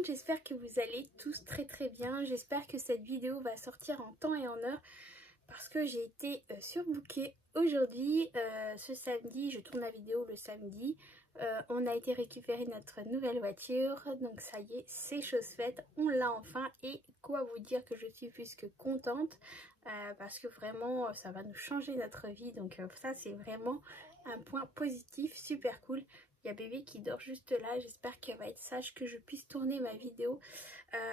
monde, j'espère que vous allez tous très bien. J'espère que cette vidéo va sortir en temps et en heure parce que j'ai été surbookée aujourd'hui. Ce samedi, je tourne la vidéo le samedi. On a été récupérer notre nouvelle voiture, donc ça y est, c'est chose faite, on l'a enfin. Et quoi vous dire que je suis plus que contente parce que vraiment ça va nous changer notre vie, donc ça c'est vraiment un point positif, super cool. Il y a bébé qui dort juste là, j'espère qu'elle va être sage, que je puisse tourner ma vidéo.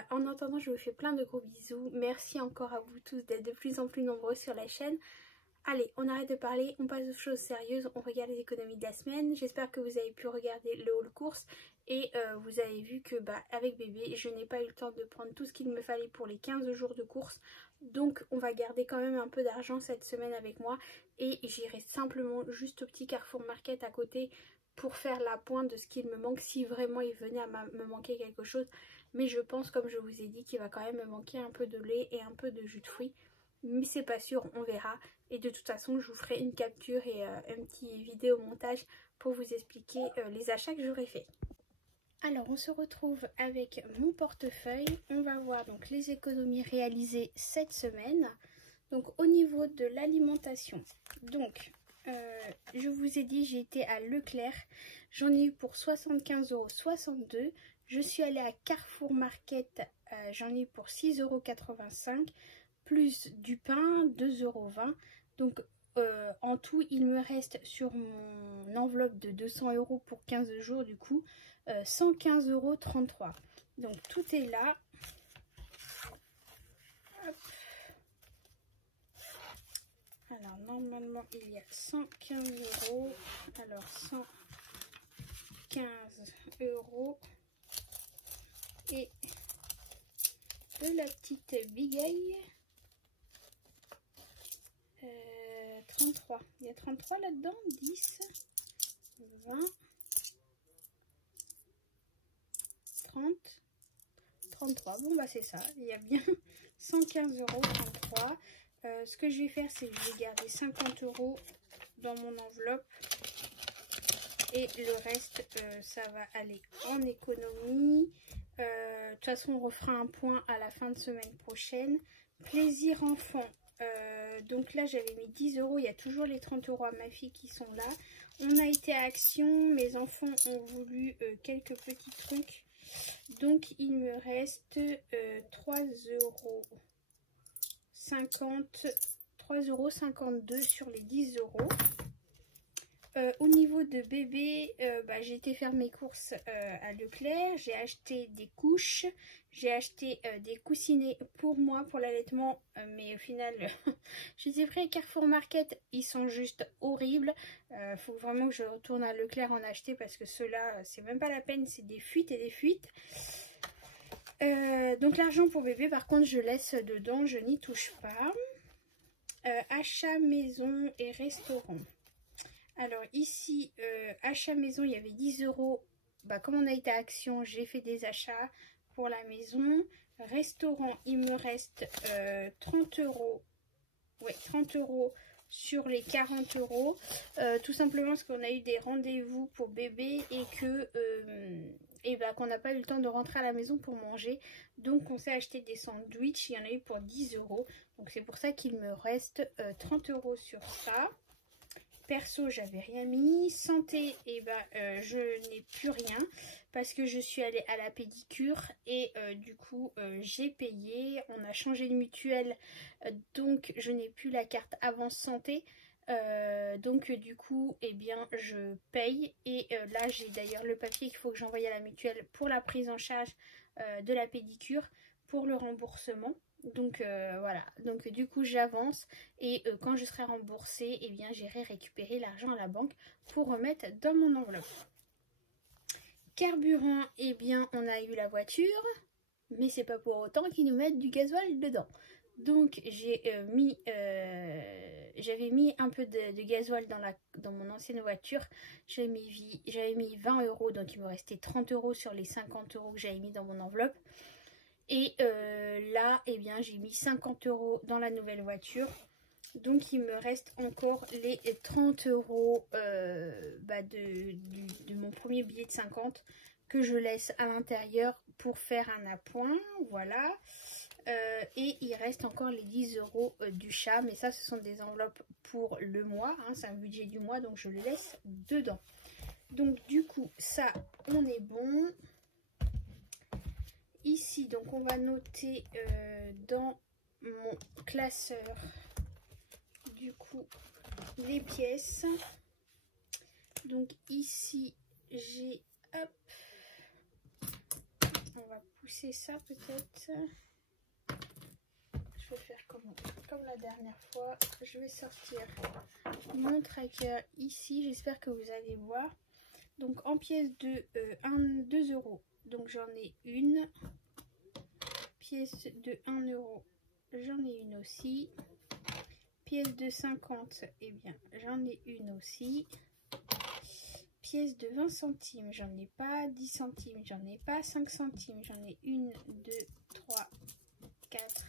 En attendant, je vous fais plein de gros bisous. Merci encore à vous tous d'être de plus en plus nombreux sur la chaîne. Allez, on arrête de parler, on passe aux choses sérieuses, on regarde les économies de la semaine. J'espère que vous avez pu regarder le haul course et vous avez vu que avec bébé, je n'ai pas eu le temps de prendre tout ce qu'il me fallait pour les 15 jours de course. Donc on va garder quand même un peu d'argent cette semaine avec moi et j'irai simplement juste au petit Carrefour Market à côté pour faire la pointe de ce qu'il me manque si vraiment il venait à me manquer quelque chose. Mais je pense, comme je vous ai dit, qu'il va quand même me manquer un peu de lait et un peu de jus de fruits. Mais c'est pas sûr, on verra. Et de toute façon, je vous ferai une capture et un petit vidéo montage pour vous expliquer les achats que j'aurai fait. Alors, on se retrouve avec mon portefeuille. On va voir donc les économies réalisées cette semaine. Donc, au niveau de l'alimentation, donc je vous ai dit, j'ai été à Leclerc. J'en ai eu pour 75,62 €. Je suis allée à Carrefour Market. J'en ai eu pour 6,85 €. Plus du pain, 2,20 €. Donc en tout, il me reste sur mon enveloppe de 200 € pour 15 jours, du coup, 115,33 €. Donc tout est là. Hop. Alors normalement, il y a 115 €. Alors 115 € et de la petite bigaille. 33. Il y a 33 là-dedans. 10, 20, 30, 33. Bon, c'est ça. Il y a bien 115,33 €. Ce que je vais faire, c'est que je vais garder 50 € dans mon enveloppe. Et le reste, ça va aller en économie. De toute façon, on refera un point à la fin de semaine prochaine. Plaisir enfant. Donc là j'avais mis 10 €, il y a toujours les 30 € à ma fille qui sont là. On a été à Action, mes enfants ont voulu quelques petits trucs. Donc il me reste 3,52 € sur les 10 €. Au niveau de bébé, j'ai été faire mes courses à Leclerc. J'ai acheté des couches, j'ai acheté des coussinets pour moi, pour l'allaitement. Mais au final, je les ai pris à Carrefour Market. Ils sont juste horribles. Faut vraiment que je retourne à Leclerc en acheter parce que ceux-là, c'est même pas la peine. C'est des fuites et des fuites. Donc l'argent pour bébé, par contre, je laisse dedans. Je n'y touche pas. Achat maison et restaurant. Alors ici, achat maison, il y avait 10 €. Comme on a été à Action, j'ai fait des achats pour la maison. Restaurant, il me reste 30 €. Ouais, 30 € sur les 40 €. Tout simplement parce qu'on a eu des rendez-vous pour bébé et que qu'on n'a pas eu le temps de rentrer à la maison pour manger. Donc on s'est acheté des sandwichs. Il y en a eu pour 10 €. Donc c'est pour ça qu'il me reste 30 € sur ça. Perso, j'avais rien mis. Santé, je n'ai plus rien parce que je suis allée à la pédicure et du coup j'ai payé. On a changé de mutuelle, donc je n'ai plus la carte Avance Santé. Donc du coup je paye et là j'ai d'ailleurs le papier qu'il faut que j'envoie à la mutuelle pour la prise en charge de la pédicure pour le remboursement. Donc voilà, donc du coup j'avance et quand je serai remboursée, j'irai récupérer l'argent à la banque pour remettre dans mon enveloppe. Carburant, on a eu la voiture, mais c'est pas pour autant qu'ils nous mettent du gasoil dedans. Donc j'avais mis un peu de gasoil dans mon ancienne voiture. J'avais mis 20 €, donc il me restait 30 € sur les 50 € que j'avais mis dans mon enveloppe. Et là, j'ai mis 50 € dans la nouvelle voiture. Donc, il me reste encore les 30 € de mon premier billet de 50 que je laisse à l'intérieur pour faire un appoint, voilà. Et il reste encore les 10 € du chat, mais ça ce sont des enveloppes pour le mois, hein, c'est un budget du mois, donc je le laisse dedans. Donc du coup ça on est bon. Ici donc on va noter dans mon classeur du coup les pièces. Donc ici j'ai, hop, on va pousser ça peut-être. Je vais faire comme la dernière fois. Je vais sortir mon tracker ici. J'espère que vous allez voir. Donc en pièces de 2 €. Donc j'en ai une. Pièce de 1 €. J'en ai une aussi. Pièce de 50. Eh bien j'en ai une aussi. Pièce de 20 centimes. J'en ai pas. 10 centimes. J'en ai pas. 5 centimes. J'en ai 1, 2, 3, 4.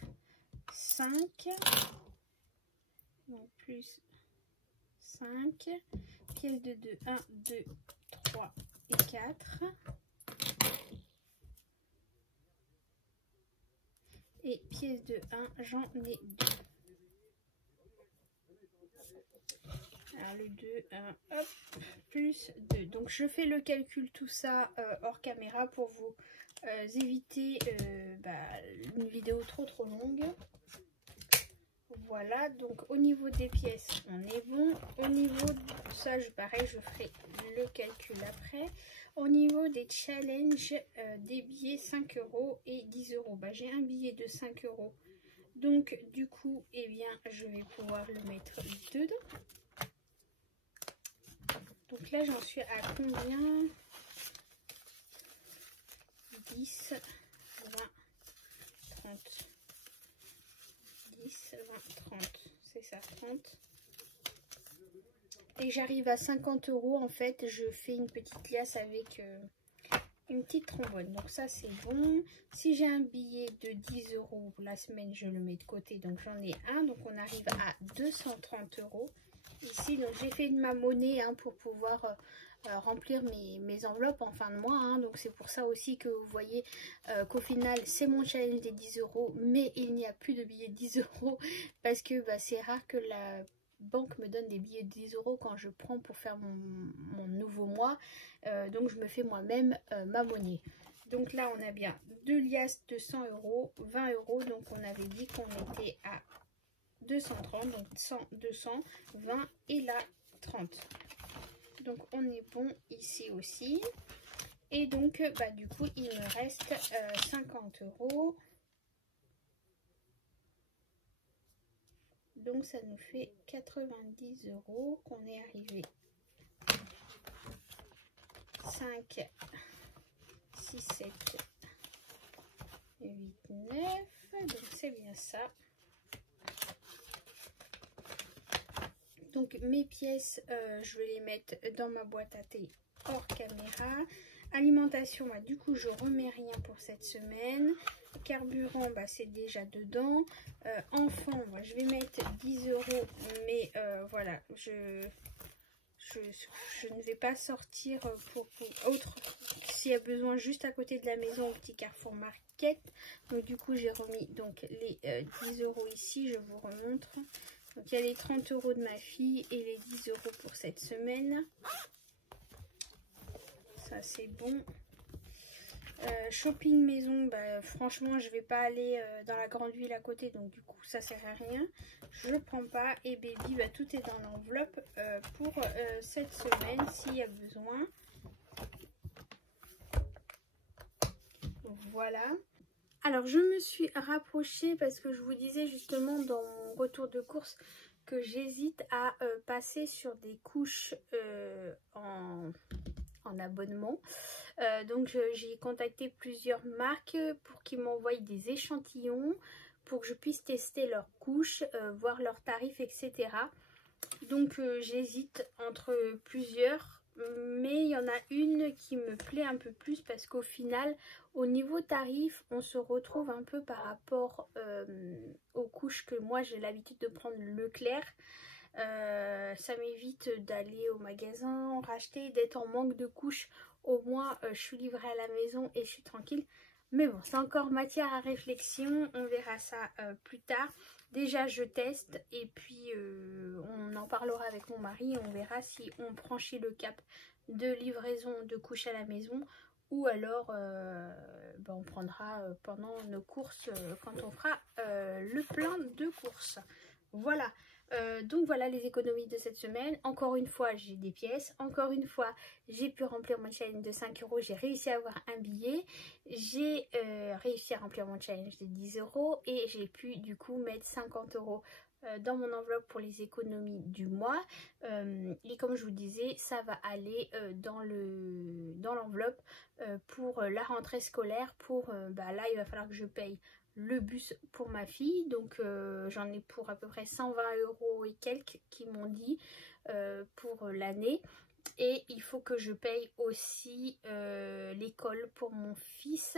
5, donc plus 5, pièce de 2, 1, 2, 3 et 4, et pièce de 1, j'en ai 2. Alors le 2, 1, hop, plus 2. Donc je fais le calcul tout ça hors caméra pour vous éviter une vidéo trop longue. Voilà, donc au niveau des pièces, on est bon. Au niveau de ça, pareil, je ferai le calcul après. Au niveau des challenges, des billets 5 € et 10 €. Bah, j'ai un billet de 5 €. Donc, du coup, eh bien, je vais pouvoir le mettre dedans. Donc là, j'en suis à combien? 10, 20, 30. 10, 20, 30, c'est ça, 30. Et j'arrive à 50 € en fait, je fais une petite liasse avec une petite trombone. Donc ça c'est bon. Si j'ai un billet de 10 € la semaine, je le mets de côté, donc j'en ai un. Donc on arrive à 230 € ici. Donc j'ai fait de ma monnaie hein, pour pouvoir remplir mes enveloppes en fin de mois, hein. Donc c'est pour ça aussi que vous voyez qu'au final c'est mon challenge des 10 €, mais il n'y a plus de billets de 10 € parce que c'est rare que la banque me donne des billets de 10 € quand je prends pour faire mon nouveau mois. Donc je me fais moi-même ma monnaie. Donc là on a bien 2 liasses de 100 €, 20 €, donc on avait dit qu'on était à 230, donc 100, 200, 20 et là 30. Donc on est bon ici aussi. Et donc du coup il me reste 50 €. Donc ça nous fait 90 € qu'on est arrivé. 5, 6, 7, 8, 9. Donc c'est bien ça. Donc mes pièces, je vais les mettre dans ma boîte à thé hors caméra. Alimentation, du coup je remets rien pour cette semaine. Carburant, c'est déjà dedans. Enfant, je vais mettre 10 €, mais voilà, je ne vais pas sortir pour autre s'il y a besoin juste à côté de la maison au petit Carrefour Market. Donc du coup j'ai remis donc les 10 € ici, je vous remontre. Donc il y a les 30 € de ma fille et les 10 € pour cette semaine. Ça c'est bon. Shopping maison, franchement je vais pas aller dans la grande ville à côté, donc du coup ça sert à rien. Je prends pas. Et baby, tout est dans l'enveloppe pour cette semaine s'il y a besoin. Voilà. Alors je me suis rapprochée parce que je vous disais justement dans mon retour de course que j'hésite à passer sur des couches en abonnement. Donc j'ai contacté plusieurs marques pour qu'ils m'envoient des échantillons pour que je puisse tester leurs couches, voir leurs tarifs, etc. Donc j'hésite entre plusieurs, mais il y en a une qui me plaît un peu plus parce qu'au final au niveau tarif on se retrouve un peu par rapport aux couches que moi j'ai l'habitude de prendre Leclerc. Ça m'évite d'aller au magasin, racheter, d'être en manque de couches. Au moins je suis livrée à la maison et je suis tranquille. Mais bon, c'est encore matière à réflexion, on verra ça plus tard. Déjà, je teste et puis on en parlera avec mon mari. On verra si on franchit le cap de livraison de couches à la maison ou alors on prendra pendant nos courses quand on fera le plein de courses. Voilà. Donc voilà les économies de cette semaine. Encore une fois j'ai des pièces, encore une fois j'ai pu remplir mon challenge de 5 €, j'ai réussi à avoir un billet, j'ai réussi à remplir mon challenge de 10 € et j'ai pu du coup mettre 50 € dans mon enveloppe pour les économies du mois. Et comme je vous disais, ça va aller dans l'enveloppe pour la rentrée scolaire. Là il va falloir que je paye le bus pour ma fille, donc j'en ai pour à peu près 120 € et quelques qui m'ont dit pour l'année. Et il faut que je paye aussi l'école pour mon fils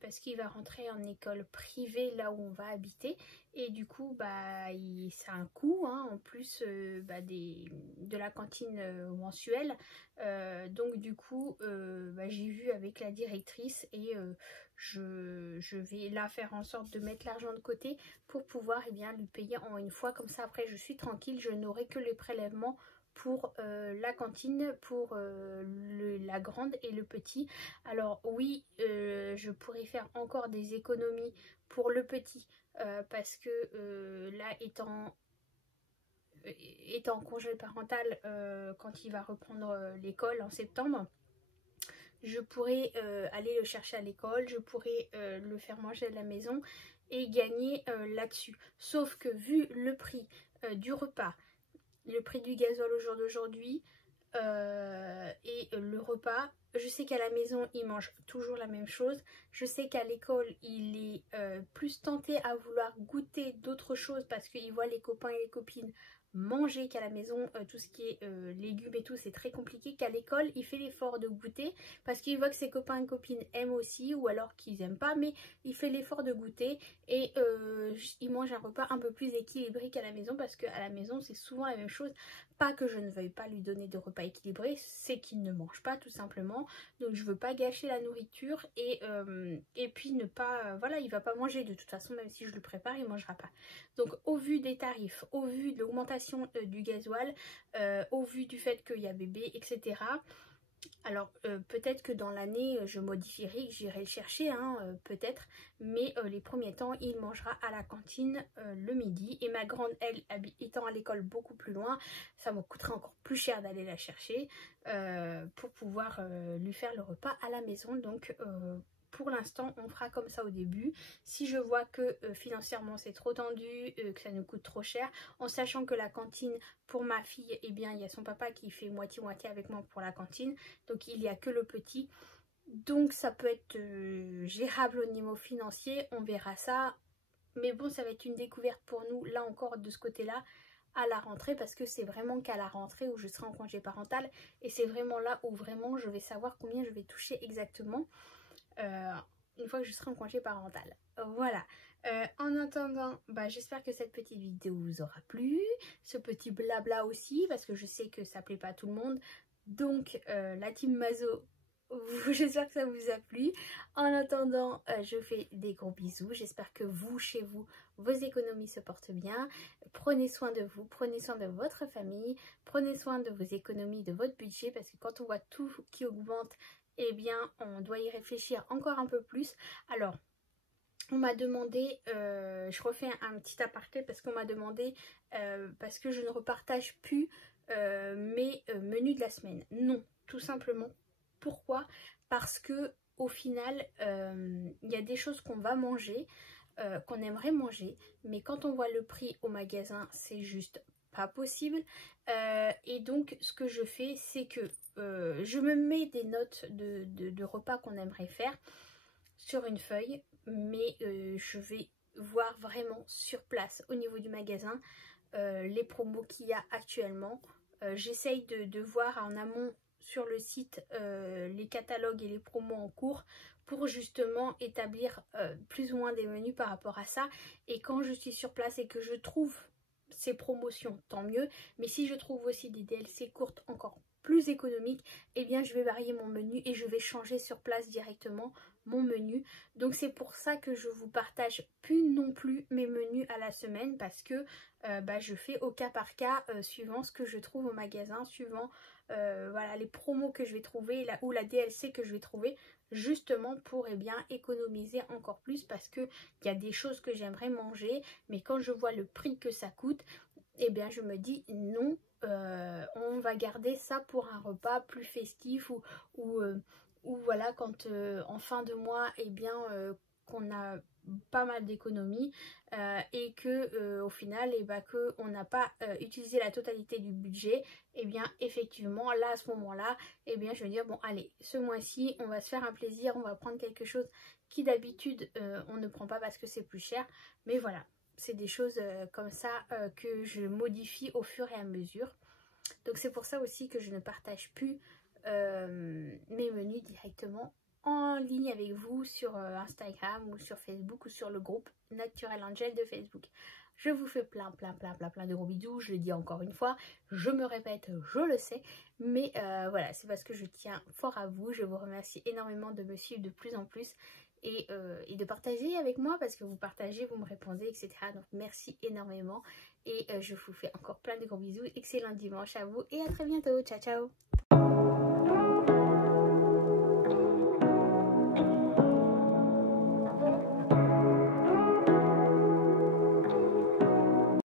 parce qu'il va rentrer en école privée là où on va habiter. Et du coup, c'est un coût hein, en plus de la cantine mensuelle. Donc du coup, j'ai vu avec la directrice et je vais là faire en sorte de mettre l'argent de côté pour pouvoir lui payer en une fois. Comme ça, après, je suis tranquille, je n'aurai que les prélèvements pour la cantine, pour la grande et le petit. Alors oui, je pourrais faire encore des économies pour le petit parce que là étant en congé parental quand il va reprendre l'école en septembre, je pourrais aller le chercher à l'école, je pourrais le faire manger à la maison et gagner là-dessus. Sauf que vu le prix du repas, le prix du gasoil au jour d'aujourd'hui et le repas, je sais qu'à la maison il mange toujours la même chose, je sais qu'à l'école il est plus tenté à vouloir goûter d'autres choses parce qu'il voit les copains et les copines manger, qu'à la maison tout ce qui est légumes et tout c'est très compliqué, qu'à l'école il fait l'effort de goûter parce qu'il voit que ses copains et copines aiment aussi ou alors qu'ils aiment pas, mais il fait l'effort de goûter et il mange un repas un peu plus équilibré qu'à la maison parce qu'à la maison c'est souvent la même chose. Pas que je ne veuille pas lui donner de repas équilibrés, c'est qu'il ne mange pas tout simplement, donc je veux pas gâcher la nourriture et puis ne pas, voilà, il va pas manger de toute façon, même si je le prépare il mangera pas. Donc au vu des tarifs, au vu de l'augmentation du gasoil, au vu du fait qu'il y a bébé, etc. Alors peut-être que dans l'année je modifierai, que j'irai le chercher, hein, peut-être, mais les premiers temps il mangera à la cantine le midi. Et ma grande, elle, étant à l'école beaucoup plus loin, ça me coûterait encore plus cher d'aller la chercher pour pouvoir lui faire le repas à la maison. Donc pour l'instant on fera comme ça au début. Si je vois que financièrement c'est trop tendu, que ça nous coûte trop cher, en sachant que la cantine pour ma fille, eh bien il y a son papa qui fait moitié-moitié avec moi pour la cantine, donc il n'y a que le petit, donc ça peut être gérable au niveau financier, on verra ça. Mais bon, ça va être une découverte pour nous là encore de ce côté là à la rentrée, parce que c'est vraiment qu'à la rentrée où je serai en congé parental et c'est vraiment là où vraiment je vais savoir combien je vais toucher exactement une fois que je serai en congé parental. Voilà. En attendant, j'espère que cette petite vidéo vous aura plu, ce petit blabla aussi, parce que je sais que ça plaît pas à tout le monde. Donc la team Mazo, j'espère que ça vous a plu. En attendant, je fais des gros bisous. J'espère que vous, chez vous, vos économies se portent bien. Prenez soin de vous, prenez soin de votre famille, prenez soin de vos économies, de votre budget, parce que quand on voit tout qui augmente, eh bien on doit y réfléchir encore un peu plus. Alors on m'a demandé, je refais un petit aparté parce qu'on m'a demandé, parce que je ne repartage plus mes menus de la semaine. Non, tout simplement. Pourquoi? Parce que au final il y a des choses qu'on va manger, qu'on aimerait manger, mais quand on voit le prix au magasin c'est juste pas possible. Et donc ce que je fais, c'est que je me mets des notes de repas qu'on aimerait faire sur une feuille, mais je vais voir vraiment sur place au niveau du magasin les promos qu'il y a actuellement. J'essaye de voir en amont sur le site les catalogues et les promos en cours pour justement établir plus ou moins des menus par rapport à ça. Et quand je suis sur place et que je trouve ces promotions, tant mieux, mais si je trouve aussi des DLC courtes, encore plus économique, eh bien je vais varier mon menu et je vais changer sur place directement mon menu. Donc c'est pour ça que je vous partage plus non plus mes menus à la semaine, parce que je fais au cas par cas suivant ce que je trouve au magasin, suivant voilà, les promos que je vais trouver ou la DLC que je vais trouver, justement pour économiser encore plus, parce que il y a des choses que j'aimerais manger, mais quand je vois le prix que ça coûte, je me dis non, on va garder ça pour un repas plus festif ou voilà, quand en fin de mois qu'on a pas mal d'économies et que au final que on n'a pas utilisé la totalité du budget, effectivement là à ce moment là je vais dire bon allez, ce mois-ci on va se faire un plaisir, on va prendre quelque chose qui d'habitude on ne prend pas parce que c'est plus cher, mais voilà, c'est des choses comme ça que je modifie au fur et à mesure. Donc c'est pour ça aussi que je ne partage plus mes menus directement en ligne avec vous sur Instagram ou sur Facebook ou sur le groupe Naturel Angel de Facebook. Je vous fais plein de gros bisous, je le dis encore une fois, je me répète, je le sais, mais voilà, c'est parce que je tiens fort à vous. Je vous remercie énormément de me suivre de plus en plus et de partager avec moi, parce que vous partagez, vous me répondez, etc. Donc merci énormément et je vous fais encore plein de gros bisous. Excellent dimanche à vous et à très bientôt. Ciao ciao.